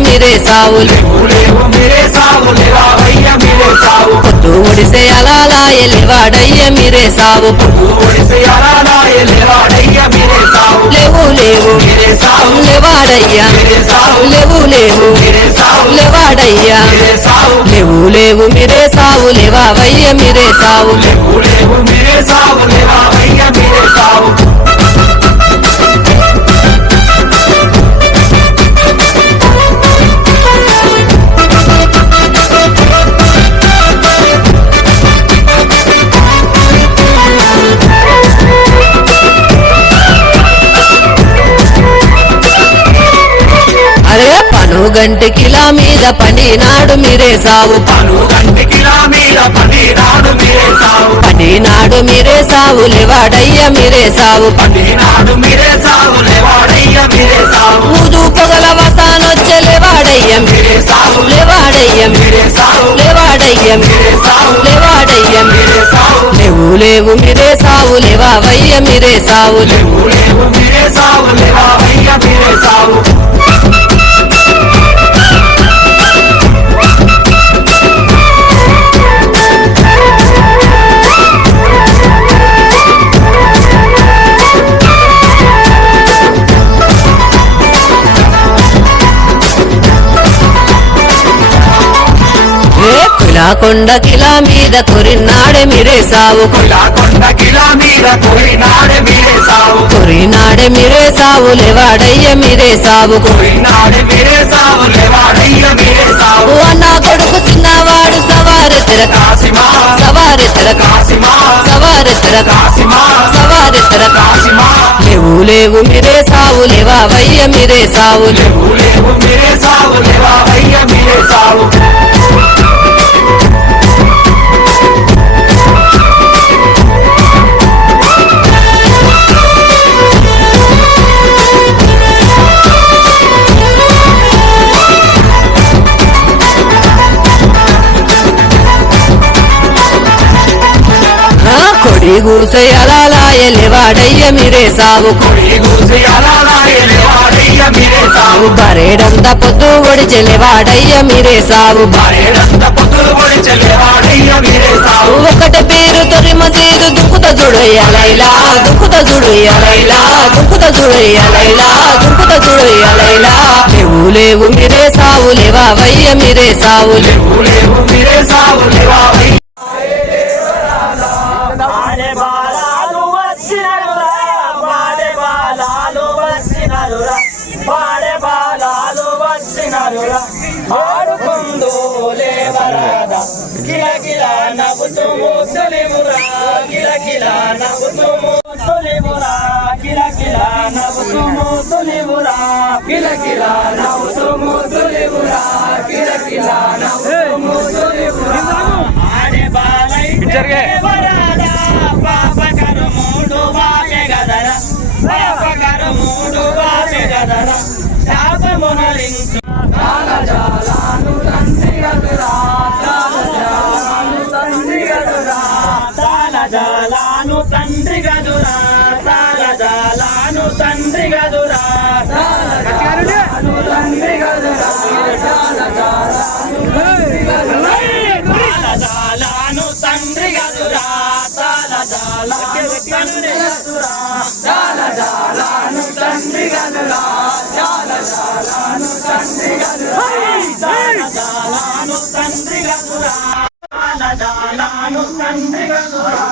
మీరే సావు పొద్దు ఒడిసే అలాలా ఎలివాడయ్య మీరే సావు లేవు లేవు లేవాడయ్యా లేవు లేవు లేవాడయ్యా లేవు లేవు మీరే సావు లేవావయ్య మీరే సావు గంటికిలా మీద పండినాడు మీరే సావు పండినాడు మీరే సావు లేవాడయ్య మీరే సావు ఊదు పొగల వసానొచ్చే లేవాడయ్య మీరే సావు లేవాడయ్య మీరే సావు లేవాడయ్య మీరే సావు లేవాడయ్య మీరే సావు లేవు లేవు మీరే సావు లేవావయ్య మీరే సావు లేవు లేవు మీరే సావు లేవావయ్య మీరే సావు కొండ కిలా మీద కొరినాడే మీరే సావు కొరినాడే మీరే సావు లేవాడయ్య మీరే సావు అన్న కొడుకు చిన్నవాడు సవారెత్తర సవారెత్తర సవారెత్తర సవారెత్తర లేవు లేవు మీరే సావు లేవావయ్య మీరే సావు లేవు లేవు మీరే సావు లేవావయ్య మీరే సావు గూసే అలాలా ఎలివాడయ్య మీరే సావు బరేడంత పొద్దు ఒడి చెలివాడయ్య మీరే సావు ఒకటి పేరు తొలి మసీదు దుక్కుత జుడయ్యలైలా దుక్కుత జుడయ్యలైలా దుక్కుత జుడయ్యలైలా దుక్కుత జుడయ్యలైలా లేవు లేవు మీరే సావు లేవావయ్య మీరే సావు లేవు లేవు మీరే సావు లేవావయ్య జాలాను తండ్రి గదురా జాలాను తండ్రి గదురా తండ్రి గదురా జాలాను తండ్రి గదురా జాలాను తండ్రి గదురా జాలాను తండ్రి గదురా జాలాను తండ్రి గదురా జాలాను తండ్రి గదురా జాలాను తండ్రి గదురా